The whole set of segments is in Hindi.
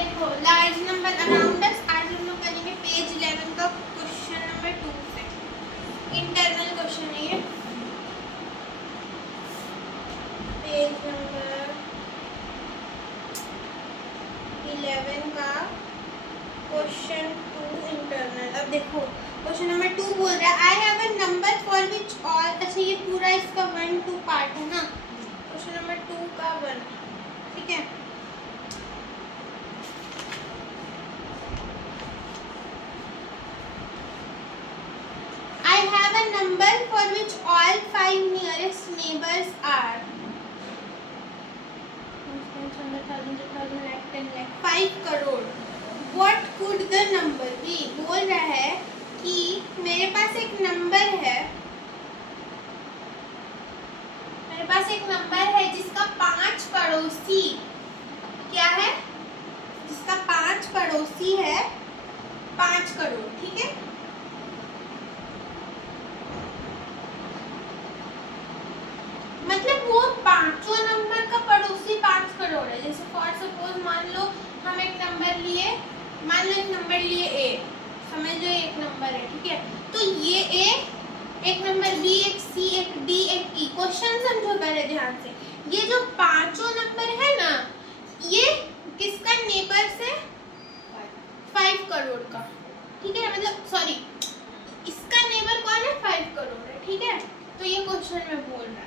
देखो लार्ज नंबर अराउंड अस, आज हम लोग करेंगे पेज 11 का क्वेश्चन नंबर 2 से। इंटरनल क्वेश्चन है ये, पेज नंबर 11 का क्वेश्चन 2 इंटरनल। अब देखो क्वेश्चन नंबर 2 बोल रहा है I have a number for which all, अच्छा ये पूरा इसका 1 2 पार्ट है ना, क्वेश्चन नंबर 2 का 1, ठीक है। I have a number for which all 5 nearest neighbors are 5 crore. What could the number be? बोल रहा है कि मेरे पास एक नंबर है, मेरे पास एक नंबर है जिसका 5 पड़ोसी क्या है, जिसका 5 पड़ोसी है 5 करोड़, ठीक है। मतलब वो पांचों नंबर का पड़ोसी 5 करोड़ है। जैसे फॉर सपोज मान लो हम एक नंबर लिए, मान लो एक नंबर लिए ए, समझ लो एक नंबर है, ठीक है। तो ये ए, एक नंबर बी, एक सी, एक डी, एक ई। क्वेश्चन समझो पहले ध्यान से, ये जो पांचों नंबर है ना, ये किसका नेबर से 5 करोड़ का, ठीक है। मतलब सॉरी, इसका नेबर कौन है, 5 करोड़ है, ठीक है। तो ये क्वेश्चन में बोल रहा है,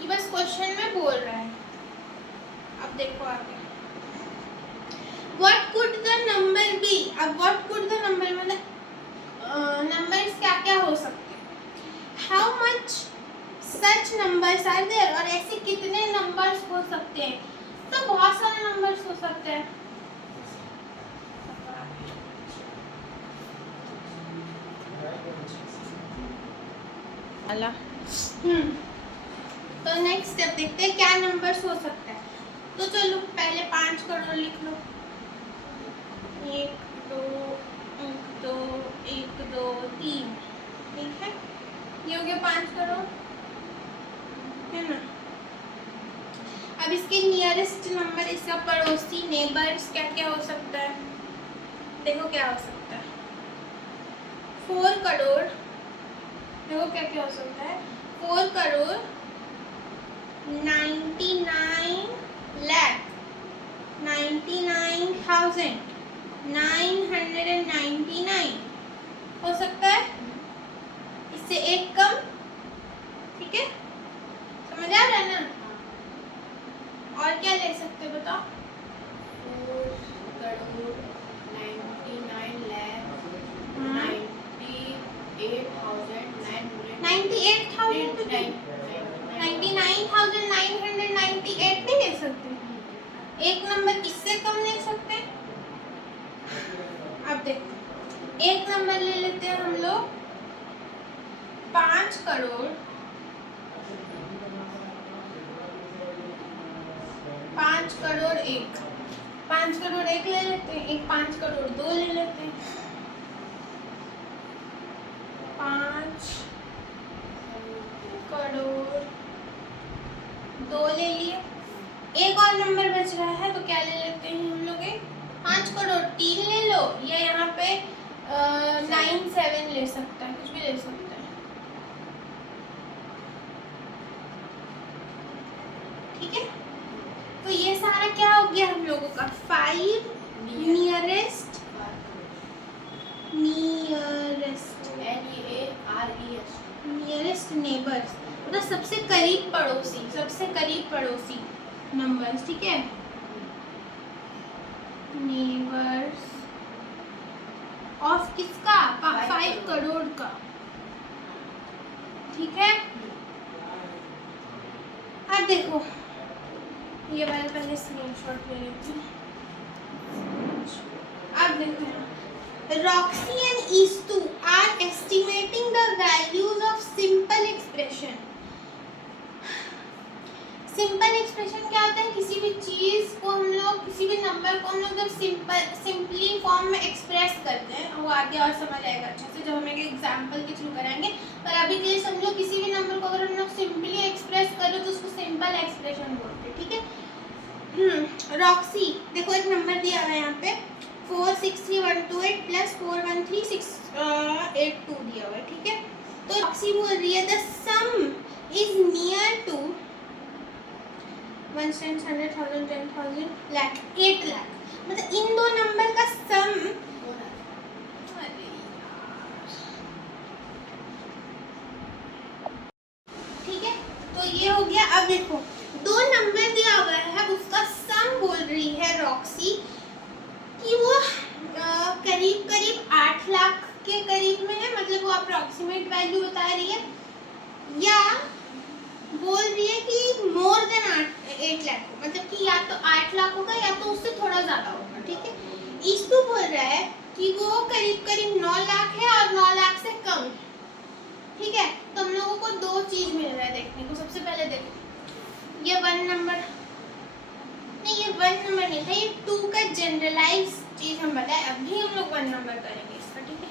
ये बस क्वेश्चन में बोल रहा है। अब देखो आगे, What could the number be? अब what could the number मतलब नंबर्स क्या क्या हो सकते हैं, How much such numbers are there, और ऐसे कितने नंबर्स हो सकते हैं। तो बहुत सारे नंबर्स हो सकते हैं। तो नेक्स्ट स्टेप देखते हैं क्या नंबर्स हो सकता है। तो चलो पहले 5 करोड़ लिख लो, 1 2 1 2 1 2 3, ठीक है। ये हो गया 5 करोड़, है ना। अब इसके नियरेस्ट नंबर, इसका पड़ोसी नेबर्स क्या क्या हो सकता है, देखो क्या हो सकता है। 4 करोड़, देखो क्या क्या हो सकता है। 4 करोड़ 99 लाख 99,999 हो सकता है, इससे एक कम, ठीक है। समझ आ रहा है ना। और क्या ले सकते हो बताओ। 4 करोड़ 99 लाख 98,998 नहीं ले सकते, एक नंबर इससे कम ले सकते। अब देखो एक नंबर ले लेते हैं हम लोग, 5 करोड़ 5 करोड़ 1, 5 करोड़ 1 ले लेते हैं, एक 5 करोड़ 2 ले लेते हैं, 5 करोड़ 2 ले लिए। एक और नंबर बच रहा है तो क्या ले लेते हैं हम लोग, 5 करोड़ 3 ले लो, या यहाँ पे 9 7 ले सकता है, कुछ भी ले सकता है, ठीक है। तो ये सारा क्या हो गया हम लोगों का, 5 नियरेस्ट नेबर्स, मतलब सबसे करीब पड़ोसी नंबर्स, ठीक है। नेबर्स ऑफ किसका, 5 करोड़ का, ठीक है। अब देखो ये वाला पहले स्क्रीनशॉट ले लेती हूँ। अब देखो Roxy and Istu are estimating the values of simple expression. Simple expression क्या होता है, किसी भी चीज़ को हम लोग, किसी भी नंबर को हम लोग जब सिंपली फॉर्म में एक्सप्रेस करते हैं, वो आगे और समझ आएगा अच्छे से जब हम एक एग्जाम्पल के थ्रू कराएंगे। पर अभी के लिए समझो, किसी भी नंबर को अगर हम लोग सिंपली एक्सप्रेस करें तो उसको सिंपल एक्सप्रेशन बोलते हैं, ठीक है। रॉक्सी देखो एक नंबर दिया हुआ है यहाँ पे 463128 प्लस 413682 दिया हुआ है, ठीक है। तो रॉक्सी बोल रही है the sum is near to 1 100 100,000 10,000 lakh 8 lakh, मतलब इन दो नंबर का सम। ठीक है, तो ये हो गया। अब देखो दो नंबर दिया हुआ है, उसका सम बोल रही है रॉक्सी कि वो करीब करीब 8 लाख के करीब में है, मतलब वो अप्रोक्सीमेट वैल्यू बता रही है, या बोल रही है कि मोर देन 8 लाख, मतलब कि या तो 8 लाख होगा या तो उससे थोड़ा ज़्यादा होगा, ठीक है। ईस्तु बोल रहा है कि वो करीब करीब 9 लाख है और 9 लाख से कम है, ठीक है। तो हम लोगों को दो चीज़ मिल रहा है देखने को। सबसे पहले देखो ये 1 नंबर नहीं, ये 1 नंबर नहीं था, ये 2 का जनरलाइज चीज़ हम बताए। अभी हम लोग 1 नंबर करेंगे इसका, ठीक है।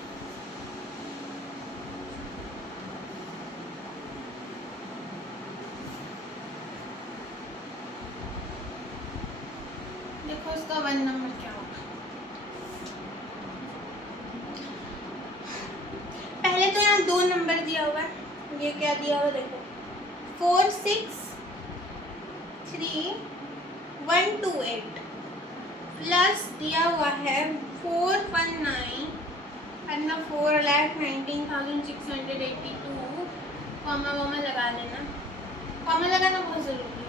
देखो इसका 1 नंबर क्या होगा। पहले तो यहाँ 2 नंबर दिया हुआ है, ये क्या दिया हुआ देखो 463,128 प्लस दिया हुआ है 419 मतलब 4,19,682, कॉमा वॉमा लगा लेना, कॉमा लगाना बहुत ज़रूरी है।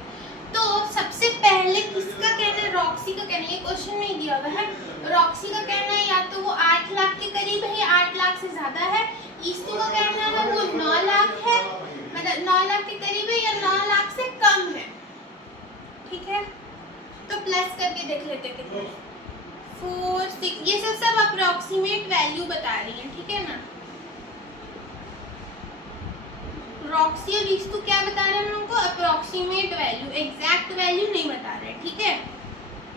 तो सबसे पहले किसका कहना है, रॉक्सी का कहना है। ये क्वेश्चन नहीं दिया हुआ है। रॉक्सी का कहना है या तो वो 8 लाख के करीब है या 8 लाख से ज़्यादा है। ईस्तु का कहना है वो 9 लाख है, मतलब 9 लाख के करीब है या 9 लाख से कम है, ठीक है। तो प्लस करके देख लेते हैं कितने 4 6, ये सब अप्रोक्सीमेट वैल्यू बता रही है, ठीक है ना। रॉक्सी और ईस्तु क्या बता रहे हैं हम लोगों को, अप्रोक्सीमेट वैल्यू, एग्जैक्ट वैल्यू नहीं बता रहे, ठीक है।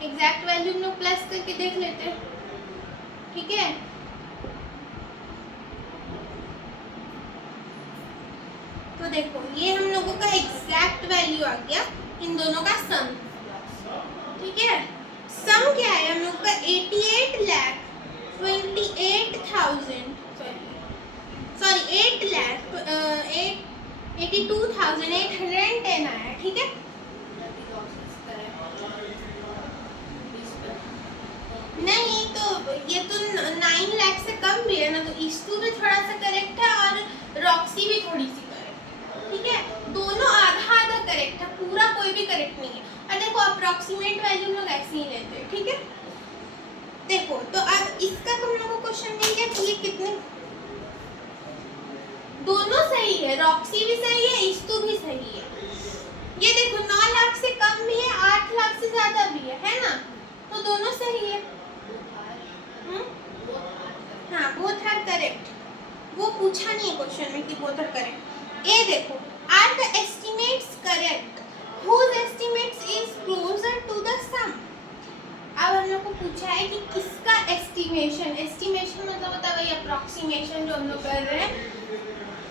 एग्जैक्ट वैल्यू हम लोग प्लस करके देख लेते हैं, ठीक है। तो देखो ये हम लोगों का एग्जैक्ट वैल्यू आ गया, इन दोनों का सम, ठीक है। सम क्या है हम लोग का 88,28,000 सॉरी 8,82,810 आया, ठीक है। नहीं तो ये तो 9 लाख से कम भी है ना, तो ईस्तु भी थोड़ा सा करेक्ट है और रॉक्सी भी थोड़ी सी करेक्ट है, ठीक है। दोनों आधा आधा करेक्ट है, पूरा कोई भी करेक्ट नहीं है। और देखो अप्रोक्सीमेट वैल्यू लोग ऐसे ही लेते हैं, ठीक है। देखो तो अब इसका तुम लोगों को क्वेश्चन मिल गया कि ये कितने, दोनों सही है, रॉक्सी भी सही है, ईस्तु भी सही है। ये देखो 9 लाख से कम भी है, 8 लाख से ज्यादा भी है ना, तो दोनों सही है। हाँ बोथ आर करेक्ट, वो पूछा नहीं है क्वेश्चन में कि बोथ आर करेक्ट। ये देखो are the estimates correct whose estimates is closer to the sum। अब हम लोग को पूछा है कि किसका एस्टिमेशन, एस्टिमेशन मतलब होता है वही अप्रोक्सीमेशन जो हम लोग कर रहे हैं,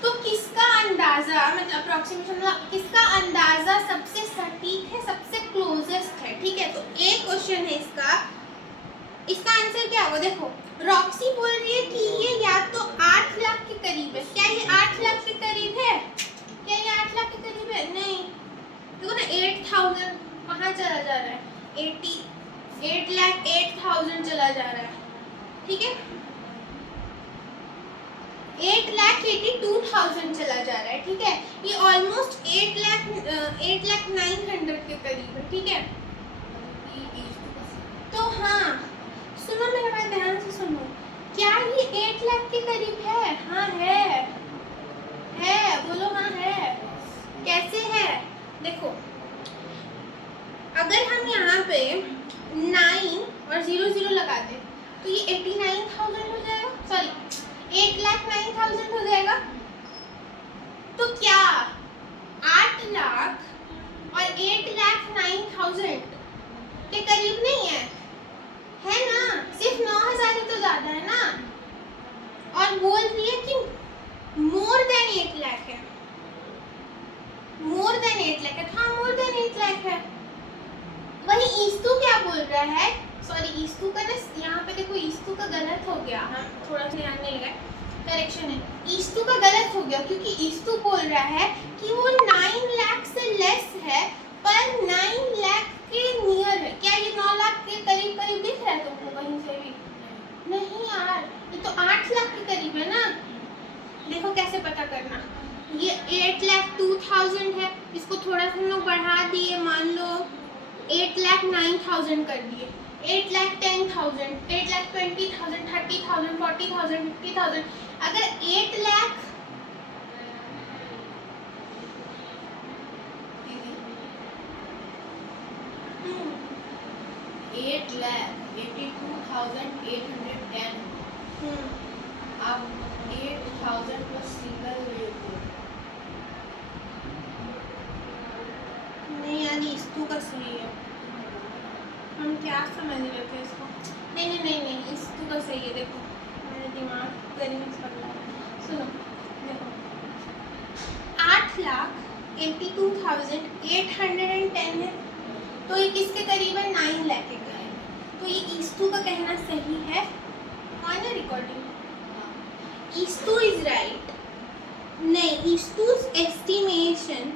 तो किसका अंदाजा, मतलब अप्रोक्सीमेशन मतलब किसका अंदाजा सबसे सटीक है, सबसे क्लोजेस्ट है, ठीक है। तो एक क्वेश्चन है इसका आंसर क्या होगा। देखो रॉक्सी बोल रही है कि ये या तो 8 लाख के करीब है, क्या ये 8 लाख के करीब है, क्या ये 8 लाख के करीब है, नहीं। देखो ना 8,000 कहाँ चला जा रहा है, 8,08,000 चला जा रहा है, ठीक है। 8,82,000 चला जा रहा है, ठीक है। ये ऑलमोस्ट 8,09,000 के करीब है, ठीक है। तो हाँ सुनो मेरा बात ध्यान से सुनो, क्या ये 8 लाख के करीब है, हाँ है बोलो, हाँ है। कैसे है देखो, अगर हम यहाँ पे 9 और 0 लगा दे तो ये 89,000 हो जाएगा, सॉरी 8,09,000 हो जाएगा। तो क्या 8 लाख और 8,09,000 के करीब नहीं है ना, सिर्फ 9,000 ही तो ज्यादा है ना। और बोल रही है कि मोर देन 8 लाख है, मोर देन 8 लाख है, हाँ मोर देन 8 लाख है। वही बोल रहा है, सॉरी ईस्तु का ना यहाँ पे देखो ईस्तु का गलत हो गया, हम थोड़ा सा ध्यान नहीं लगा, करेक्शन है, ईस्तु का गलत हो गया क्योंकि ईस्तु बोल रहा है कि वो 9 लाख से लेस है पर 9 लाख के नियर है। क्या ये 9 लाख के करीब करीब दिख रहा है तुमको कहीं से भी? नहीं यार, ये तो 8 लाख के करीब है ना। देखो कैसे पता करना, ये 8,02,000 है, इसको थोड़ा सा हम लोग बढ़ा दिए, मान लो 8,09,000 कर दिए, 8,10,000, 8,20,000, 30,000, 40,000, 50,000। अगर 8 लाख 8,82,810 अब 8,000 प्लस सिंगल रेट नहीं यार, ईस्तु का सही है, हम क्या समझ रहे थे इसको? नहीं नहीं नहीं नहीं, ईस्तु का सही है। देखो मेरे दिमाग करीब पकड़ा है, सुनो देखो 8,82,810 है, तो ये किसके करीब है? 9 लाख के करीब, तो ये ईस्तु का कहना सही है। ऑन द रिकॉर्डिंग ईस्तु इज राइट। नहीं, ईस्तु's एस्टिमेशन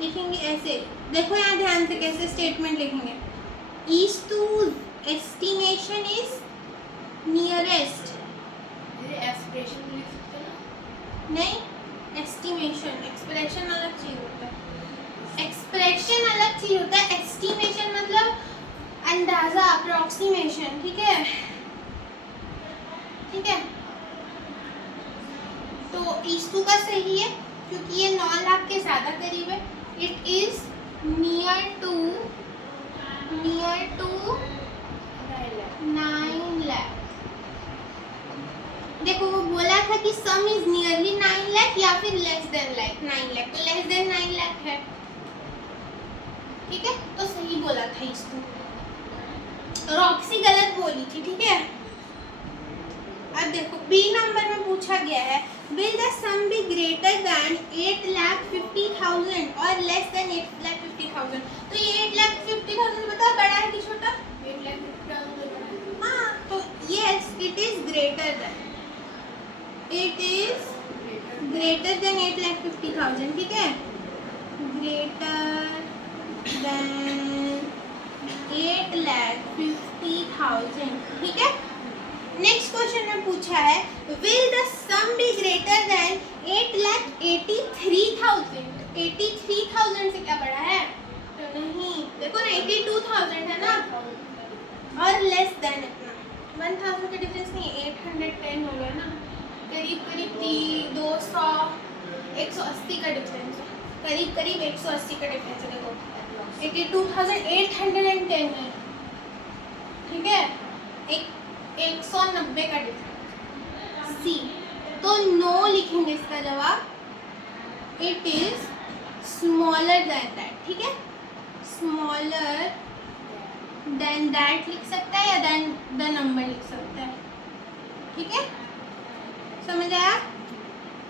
लिखेंगे ऐसे, देखो यहाँ ध्यान से कैसे स्टेटमेंट लिखेंगे, ईस्तु's एस्टिमेशन इज नियरेस्ट। एक्सप्रेशन लिख सकते हैं ना? नहीं, एस्टिमेशन, एक्सप्रेशन अलग चीज होता है, एक्सप्रेशन अलग चीज होता है, एस्टिमेशन मतलब अंदाजा, अप्रोक्सीमेशन। ठीक है, ठीक है, तो ईस्तु का सही है क्योंकि ये 9 लाख के ज़्यादा करीब है। It is near to 9 lakh. देखो वो बोला था कि सम इज नियरली 9 लाख या फिर लेस देन 9 लाख, तो लेस देन 9 लाख है। ठीक है, तो सही बोला था ईस्तु, रॉक्सी गलत बोली थी। ठीक है, अब देखो बी नंबर में पूछा गया है, will the sum be greater than 8,50,000 और लेस देन 8,50,000। तो ये 8,50,000 बताओ बड़ा है कि छोटा? 8,50,000 हाँ, तो yes it is greater than, it is greater than 8,50,000। ठीक है, ग्रेटर देन 8,50,000। ठीक है, नेक्स्ट क्वेश्चन में पूछा है, will the sum be greater than 8,83,000। 83,000 से क्या बड़ा है? तो नहीं, देखो ना 82,000 है ना, और लेस देन इतना 1,000 का डिफरेंस नहीं, 810 हो गया ना, करीब करीब 200 180 का डिफरेंस है, करीब करीब 180 का डिफरेंस है। देखो 82,810 है। ठीक है, 190 का डिफरेंस। सी, तो नो लिखेंगे इसका जवाब, it is smaller than that. ठीक है, स्मॉलर देन दैट लिख सकता है या देन द नंबर लिख सकता है। ठीक है, समझ आया?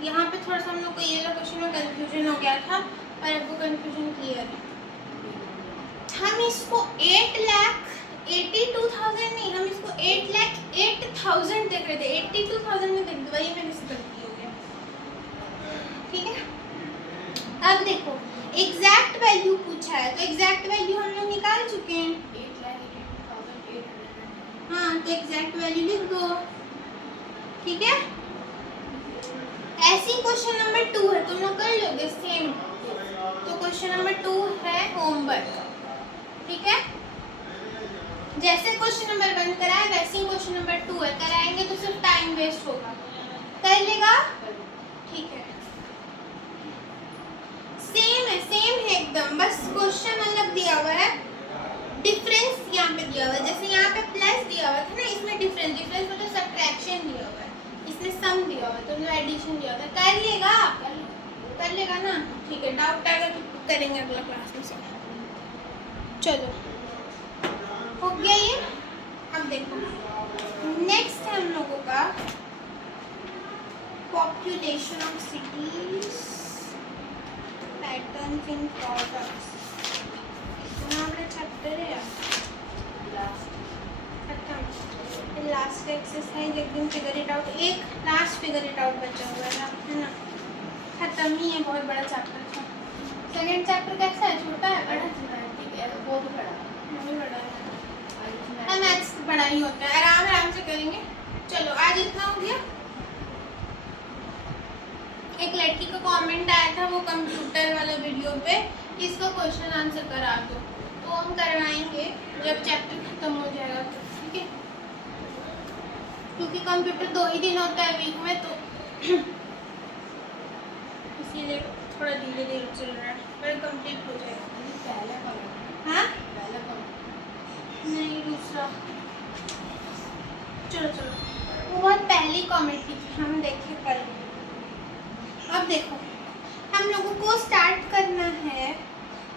यहाँ पे थोड़ा सा हम लोग को ये वाला क्वेश्चन में कंफ्यूजन हो गया था, पर अब वो कंफ्यूजन क्लियर है। हम इसको 8,82,000 नहीं, हम इसको 8,08,000 देख रहे थे, 82,000 में देख दो, वही मेरे से गलती हो गया। ठीक है, अब देखो एग्जैक्ट वैल्यू पूछा है, तो एग्जैक्ट वैल्यू हम लोग निकाल चुके हैं। 8,82,800। हाँ, तो एग्जैक्ट वैल्यू लिख दो। ठीक है, ऐसी क्वेश्चन नंबर 2 है, तुम लोग कर लोगे सेम। तो क्वेश्चन नंबर 2 है होमवर्क। ठीक है, जैसे क्वेश्चन नंबर 1 कराया वैसे ही क्वेश्चन नंबर 2 है, कराएंगे तो सिर्फ टाइम वेस्ट होगा। कर लेगा? ठीक है, सेम है एकदम, बस क्वेश्चन अलग दिया हुआ है, डिफरेंस यहाँ पे दिया हुआ है। जैसे यहाँ पे प्लस दिया हुआ था ना, इसमें डिफरेंस मतलब सब्ट्रैक्शन दिया हुआ है, इसमें सम दिया हुआ है, तो एडिशन दिया हुआ है। कर लेगा ना? ठीक है, डाउट आएगा तो करेंगे अगला क्लास में सब। चलो हो गया ये। अब देखो नेक्स्ट है हम लोगों का population of cities, patterns in products. हमारा चैप्टर है यार, लास्ट एक्सरसाइज एकदम फिगर इट आउट, एक लास्ट फिगर इट आउट बचा हुआ है ना, खत्म ही है, बहुत बड़ा चैप्टर था। सेकंड चैप्टर कैसा है, छोटा है बड़ा? ठीक है, वो तो बड़ा नहीं बड़ा है, है। मैथ्स बड़ा ही होता है, आराम आराम से करेंगे। चलो आज इतना हो गया। एक लड़की का कमेंट आया था वो कंप्यूटर वाला वीडियो पे, इसका क्वेश्चन आंसर करा दो, तो हम करवाएंगे जब चैप्टर खत्म हो जाएगा तो, ठीक है? क्योंकि कंप्यूटर 2 ही दिन होता है वीक में, तो इसीलिए थोड़ा धीरे धीरे चल रहा है, पर कंप्लीट हो जाएगा। पहला कॉमेंट, हाँ पहला कॉमेंट नहीं, दूसरा। चलो चलो, वो बहुत पहली कमेंट की थी, हम देखे कल। अब देखो हम लोगों को स्टार्ट करना है।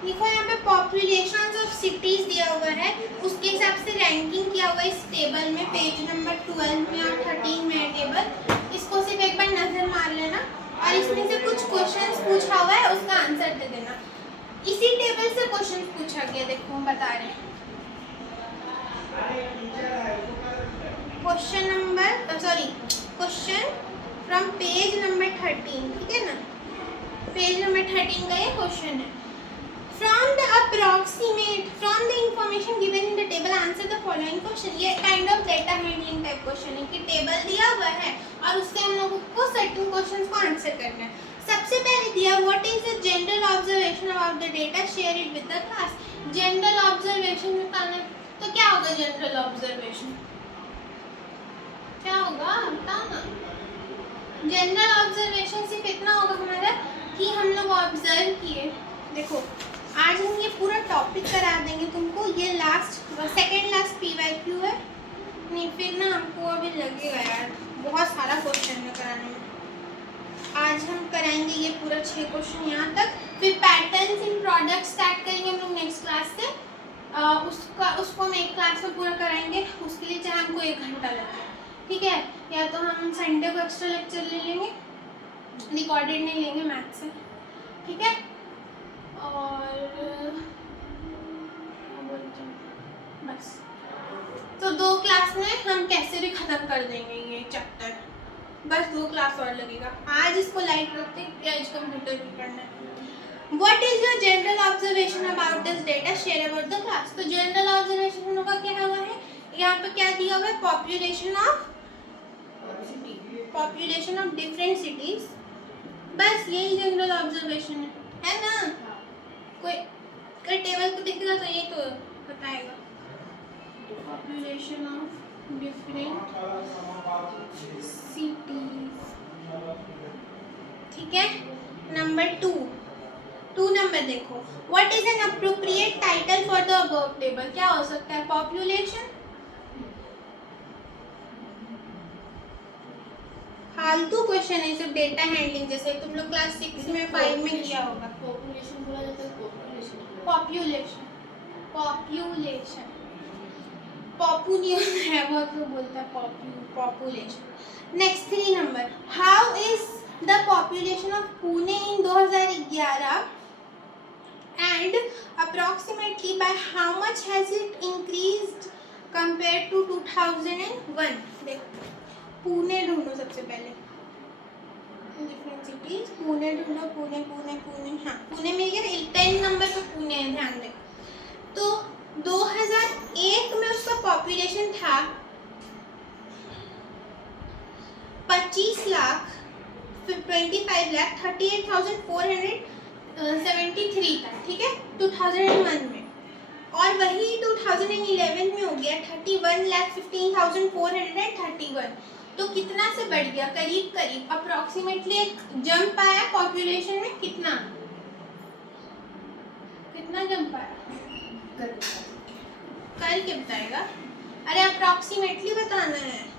देखो यहाँ पे पॉपुलेशन ऑफ सिटीज दिया हुआ है, उसके हिसाब से रैंकिंग किया हुआ है इस टेबल में, पेज नंबर 12 में और 13 में है टेबल। इसको सिर्फ एक बार नजर मार लेना और इसमें से कुछ क्वेश्चंस पूछा हुआ है, उसका आंसर दे देना। इसी टेबल से क्वेश्चन पूछा गया, देखो हम बता रहे हैं। क्वेश्चन फ्रॉम पेज नंबर 13, ठीक है ना? पेज नंबर 13 का ये क्वेश्चन है। From the information given in the table answer the following question. ये kind of data handling type question है कि टेबल दिया हुआ है और उससे हम लोगों को सर्टेन क्वेश्चंस को आंसर करना है। सबसे पहले दिया what is the general observation about the data, share it with the class. General observation बताना, तो क्या होगा जनरल ऑब्जर्वेशन? क्या होगा बताओ ना। जनरल ऑब्जर्वेशन सिर्फ इतना होगा हमारा कि हम लोग ऑब्जर्व किए। देखो आज हम ये पूरा टॉपिक करा देंगे तुमको, ये सेकंड लास्ट पीवाईक्यू है। नहीं फिर ना हमको अभी लगेगा यार, बहुत सारा क्वेश्चन है कराने में। आज हम कराएंगे ये पूरा 6 क्वेश्चन यहाँ तक, फिर पैटर्न्स इन प्रोडक्ट स्टार्ट करेंगे हम लोग नेक्स्ट क्लास से। उसको हम एक क्लास में पूरा कराएंगे, उसके लिए चाहे हमको 1 घंटा लगे, ठीक है? या तो हम संडे को एक्स्ट्रा लेक्चर ले लेंगे, रिकॉर्डेड नहीं लेंगे मैथ से, ठीक है? और बस तो 2 क्लास में हम कैसे भी खत्म कर देंगे ये चैप्टर, बस 2 क्लास और लगेगा। आज इसको लाइट रखते हैं, आज कंप्यूटर भी करना है। What is your general observation about this data? Share about the class. तो जनरल ऑब्जर्वेशन हम लोग का क्या हुआ है, यहाँ पे क्या दिया हुआ है, पॉपुलेशन ऑफ डिफरेंट सिटीज, बस यही जनरल ऑब्जर्वेशन है ना? कोई टेबल को देखेगा तो ये तो बताएगा पॉपुलेशन ऑफ डिफरेंट सिटीज, ठीक है? नंबर 2 नंबर देखो, what is an appropriate title for the above table? क्या हो सकता है? पॉपुलेशन, फालतू क्वेश्चन है, सिर्फ डेटा हैंडलिंग जैसे तुम लोग क्लास 6 में 5 में किया होगा। पॉपुलेशन बोला जाता है, पॉपुलेशन पॉपू नहीं होता है, बहुत लोग बोलता है population. Next 3 number, how is the population of Pune in 2011 and approximately by how much has it increased compared to 2001? देखो पुणे ढूंढो सबसे पहले, डिफरेंट सिटीज, पुणे ढूंढो, पुणे हाँ पुणे मिल गया। 10 नंबर पे पुणे है, ध्यान दे। तो 2001 में उसका पॉपुलेशन था 25 लाख 25 लाख 38,473 था, ठीक है? 2001 में, और वही 2011 में हो गया 31,15,431। तो कितना से बढ़ गया? करीब अप्रोक्सीमेटली एक जंप आया पॉपुलेशन में। कितना जंप आया? करके बताएगा, अरे अप्रोक्सीमेटली बताना है।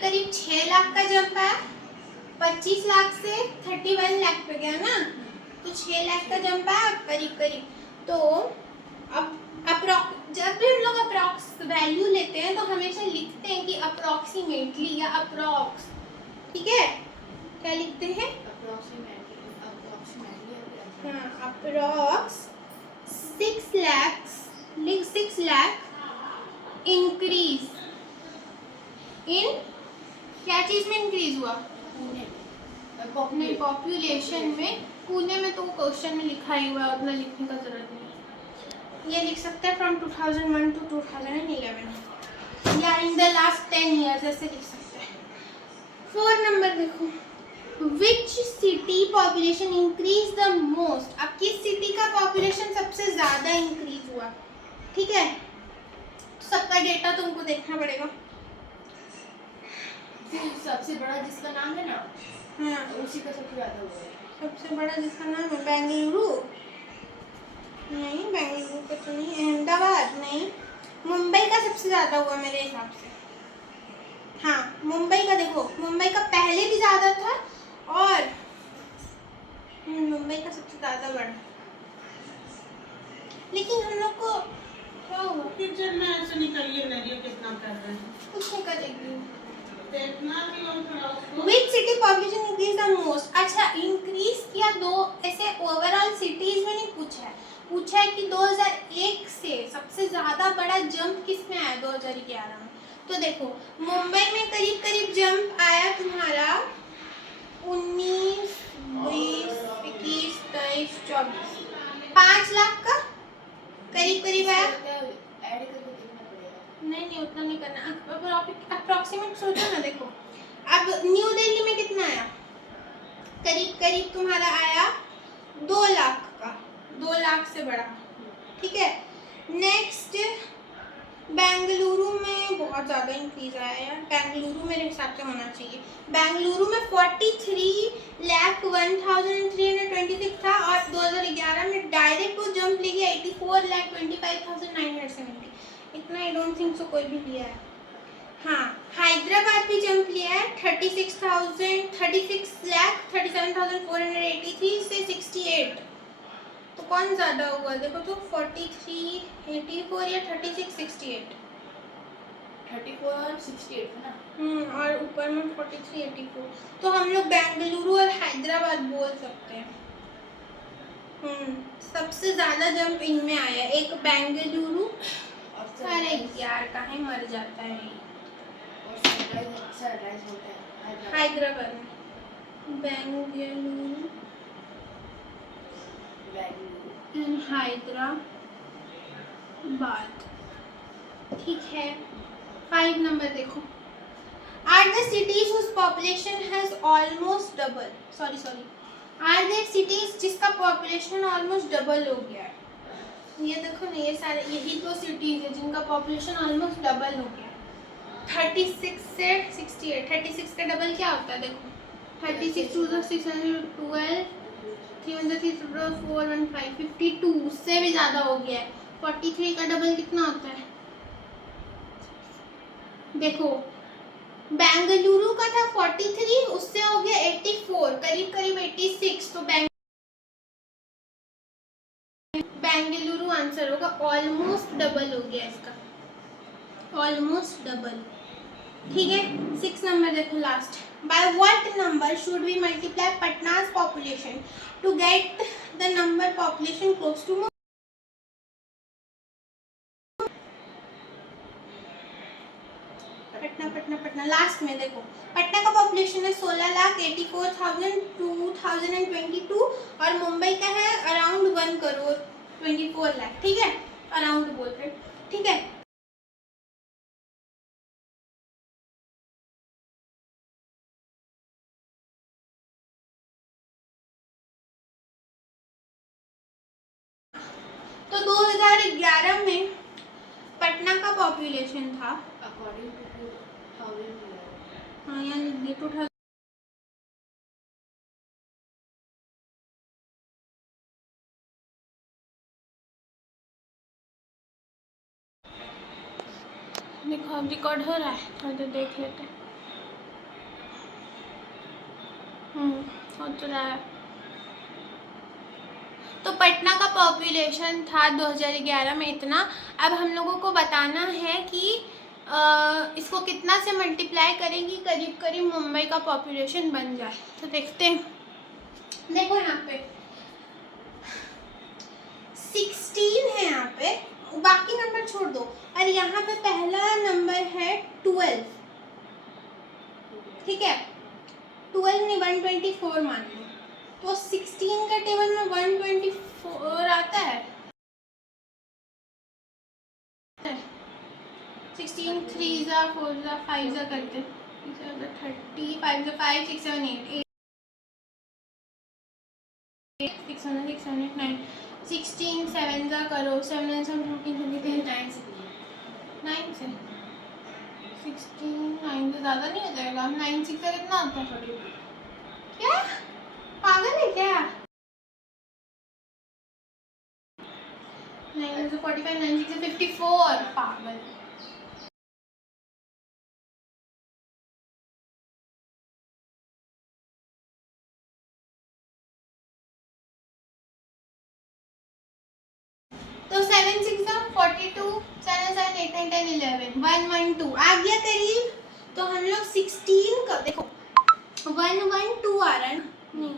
करीब 6 लाख का जंप आया, 25 लाख से 31 लाख पे गया ना, तो 6 लाख का जंप आया करीब। तो अब जब भी हम लोग अप्रॉक्स वैल्यू लेते हैं तो हमेशा लिखते हैं कि अप्रोक्सीमेटली या अप्रॉक्स, ठीक है? क्या लिखते हैं? Approximately. Approx 6 lakh increase in, क्या चीज में इंक्रीज हुआ? पुणे नहीं, पॉपुलेशन में। पुणे में तो क्वेश्चन में लिखा ही हुआ है, उतना लिखने का जरूरत नहीं। ये लिख सकते हैं फ्रॉम 2001 to 2011 या इन द लास्ट 10 ईयर्स, ऐसे लिख सकते हैं। 4 नंबर देखो, which city population increase the most. अब किस सिटी का पॉपुलेशन सबसे ज्यादा इंक्रीज हुआ? ठीक है, सबका डेटा तुमको देखना पड़ेगा। फिर सबसे बड़ा जिसका नाम है ना, हाँ, उसी का सबसे ज्यादा हुआ है। सबसे बड़ा जिसका नाम है बेंगलुरु, नहीं बेंगलुरु का तो नहीं, अहमदाबाद नहीं, मुंबई का सबसे ज्यादा हुआ मेरे हिसाब से। हाँ, मुंबई का देखो, मुंबई का पहले भी ज्यादा था और मुंबई का सबसे ज्यादा बढ़ा। लेकिन हम लोग को क्या हुआ? किचन में ऐसे निकलिए नहीं, कितना कर रहे हैं, कुछ नहीं करेगी। देखना भी और थोड़ा उसको। Which city population increase the most? अच्छा, इंक्रीज किया दो, ऐसे ओवरऑल सिटीज में नहीं पूछा है, पूछा है कि 2001 से सबसे ज्यादा बड़ा जंप किस में आया 2011 में। तो देखो, मुंबई में करीब करीब जंप आया तुम्हारा 19, 20, 21, 23, 24, 5 लाख का करीब करीब आया। ऐड करके देखना पड़ेगा। नहीं, उतना नहीं करना, अप्रोक्सीमेट सोचो ना। देखो, अब न्यू दिल्ली में कितना आया? करीब करीब तुम्हारा आया 2 लाख का, 2 लाख से बड़ा। ठीक है, नेक्स्ट बेंगलुरु में बहुत ज़्यादा इंक्रीज आया यार, बेंगलुरु मेरे हिसाब से होना चाहिए। बेंगलुरु में 43,01,326 था और 2011 में डायरेक्ट वो जंप ले गया 84,25,970। इतना आई डोंट थिंक सो कोई भी लिया है। हाँ, हैदराबाद भी जंप लिया है 36,37,483 से 68। तो कौन ज़्यादा हुआ देखो तो, 43,84 या 36,68। 34 और 68 है ना। और ऊपर में 43,84। तो हम लोग बेंगलुरु और हैदराबाद बोल सकते हैं। सबसे ज़्यादा जंप इनमें आया, एक बेंगलुरु। अरे यार, कहाँ मर जाता है ये। और सनराइज होता है हैदराबाद में, बेंगलुरु एंड हैदराबाद। ठीक है, 5 नंबर देखो, are the cities whose population has almost double, are the cities जिसका पॉपुलेशन ऑलमोस्ट डबल हो गया है। ये देखो ना, ये सारे यही तो सिटीज है जिनका पॉपुलेशन ऑलमोस्ट डबल हो गया। 36 से 68, 36 का डबल क्या होता है देखो, 36 2 612, 3 3 4 1 5 52, उससे भी ज़्यादा हो गया है। 43 का डबल कितना होता है देखो, बेंगलुरु का था 43, उससे हो गया 84, करीब करीब 86। तो बेंगलुरु आंसर होगा, ऑलमोस्ट डबल हो गया इसका, ऑलमोस्ट डबल। ठीक है, 6 नंबर देखो last, by what number should we multiply Patna's population to get the number population close to. Patna last में देखो, पटना का पॉपुलेशन है 16,84,2022 और मुंबई का है अराउंड 1 करोड़ 24 लाख। ठीक है, अराउंड बोल रहे, ठीक है। तो 2011 में पटना का पॉपुलेशन था, अकॉर्डिंग टू 2000। हाँ यहाँ लिख दिए 2000। देखो अब रिकॉर्ड हो रहा है, थोड़ा देर देख लेते हैं। हो तो रहा है। तो पटना का पॉपुलेशन था 2011 में इतना। अब हम लोगों को बताना है कि इसको कितना से मल्टीप्लाई करेंगी करीब करीब मुंबई का पॉपुलेशन बन जाए। तो देखते हैं, देखो यहाँ पे 16 है यहाँ पे, बाकी नंबर छोड़ दो, और यहाँ पे पहला नंबर है 12, ठीक है, 12 नहीं 124 मान लो, तो 16 का टेबल में 124 आता है। 16 3 जा 4 जा 5 जा करते 30 5 जा 5 6 7 8 6 7 6 7 8 9 16 7 जा करो 7 9 9 से 9 से 16 9 से ज़्यादा नहीं हो जाएगा, 9 6 का कितना आता है? क्या पागल है क्या? 9 से 45 9 6 से 54 पागल। तो 7 6 जा 42 7 7 8 9 10 11 1 1 2 आ गया करीब। तो हम लोग 16 का देखो 1 1 2 आ रहा है ना, नहीं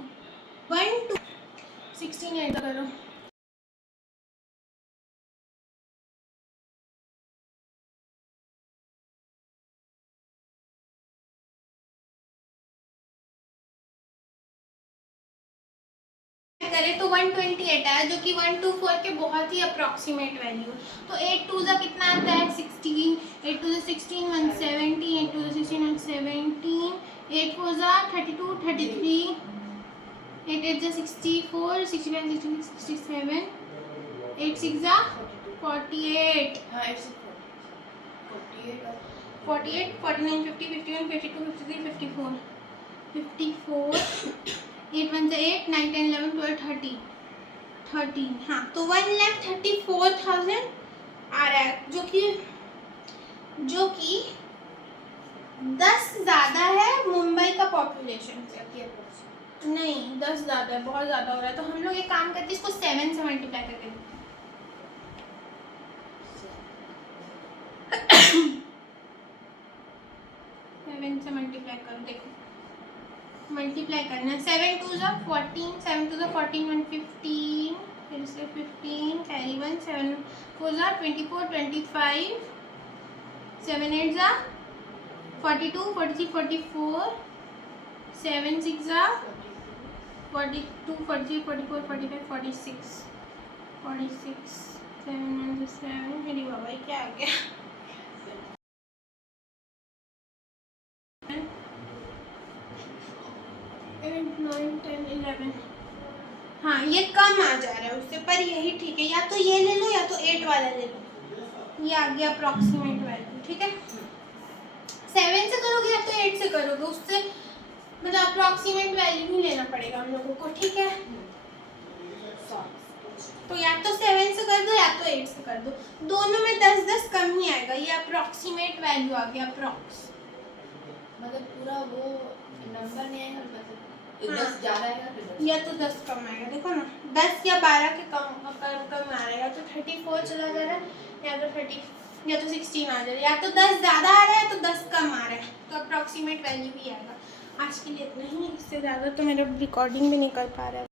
1 2 16 ऐड करो। करें तो 128 आया, जो कि 124 के बहुत ही अप्रॉक्सीमेट वैल्यू। तो 8 2 जा कितना आता है 16, 8 2 जा 16 170, 8 2 जा 16 117, 8 4 जा 32 33, 8 8 जा 64 65 66 67, 8 6 जा 48 हाँ 8 से 48 48 49 50 51 52 53 54 54 8 1 जा 8 9 10 11 12 13 13। हाँ तो 1,34,000 आ रहा है, जो कि 10 ज़्यादा है मुंबई का पॉपुलेशन से। नहीं 10 ज़्यादा है, बहुत ज़्यादा हो रहा है। तो हम लोग एक काम करते हैं, इसको 7 से मल्टीप्लाई करके देखते हैं। 7 से मल्टीप्लाई करो, देखो मल्टीप्लाई करना है। 7 2 जा 14 7 2 जा 14 1 15 फिर से 15 कैरी 1 7 4 जा 24 25 7 8 जा 42 43 44 7 6 जा 42 43 44 45 46 46 7 1 जा 7 मेरी बाबा ये क्या आ गया 8 9 10 11। हाँ ये कम आ जा रहा है उससे, पर यही ठीक है, या तो ये ले लो या तो 8 वाला ले लो, ये आ गया अप्रॉक्सीमेट वैल्यू। ठीक है 7 से करोगे या तो 8 से करोगे, उससे मतलब अप्रॉक्सीमेट वैल्यू ही लेना पड़ेगा हम लोगों को। ठीक है तो या तो 7 से कर दो या तो 8 से कर दो, दोनों में 10 10 कम ही आएगा। ये अप्रॉक्सीमेट वैल्यू आ गया, अप्रॉक्स मतलब पूरा वो नंबर नहीं आएगा, मतलब हाँ। 10 ज़्यादा आएगा फिर 10 या तो 10 कम आएगा, देखो ना 10 या 12 के कम आ रहा है, या तो 34 चला जा रहा है या तो 30 या तो 16 आ जा रहा है, या तो 10 ज़्यादा आ रहा है तो 10 कम आ रहा है, तो अप्रॉक्सीमेट वैल्यू ही आएगा। आज के लिए इतना ही, इससे ज़्यादा तो मेरा रिकॉर्डिंग भी नहीं कर पा रहा है।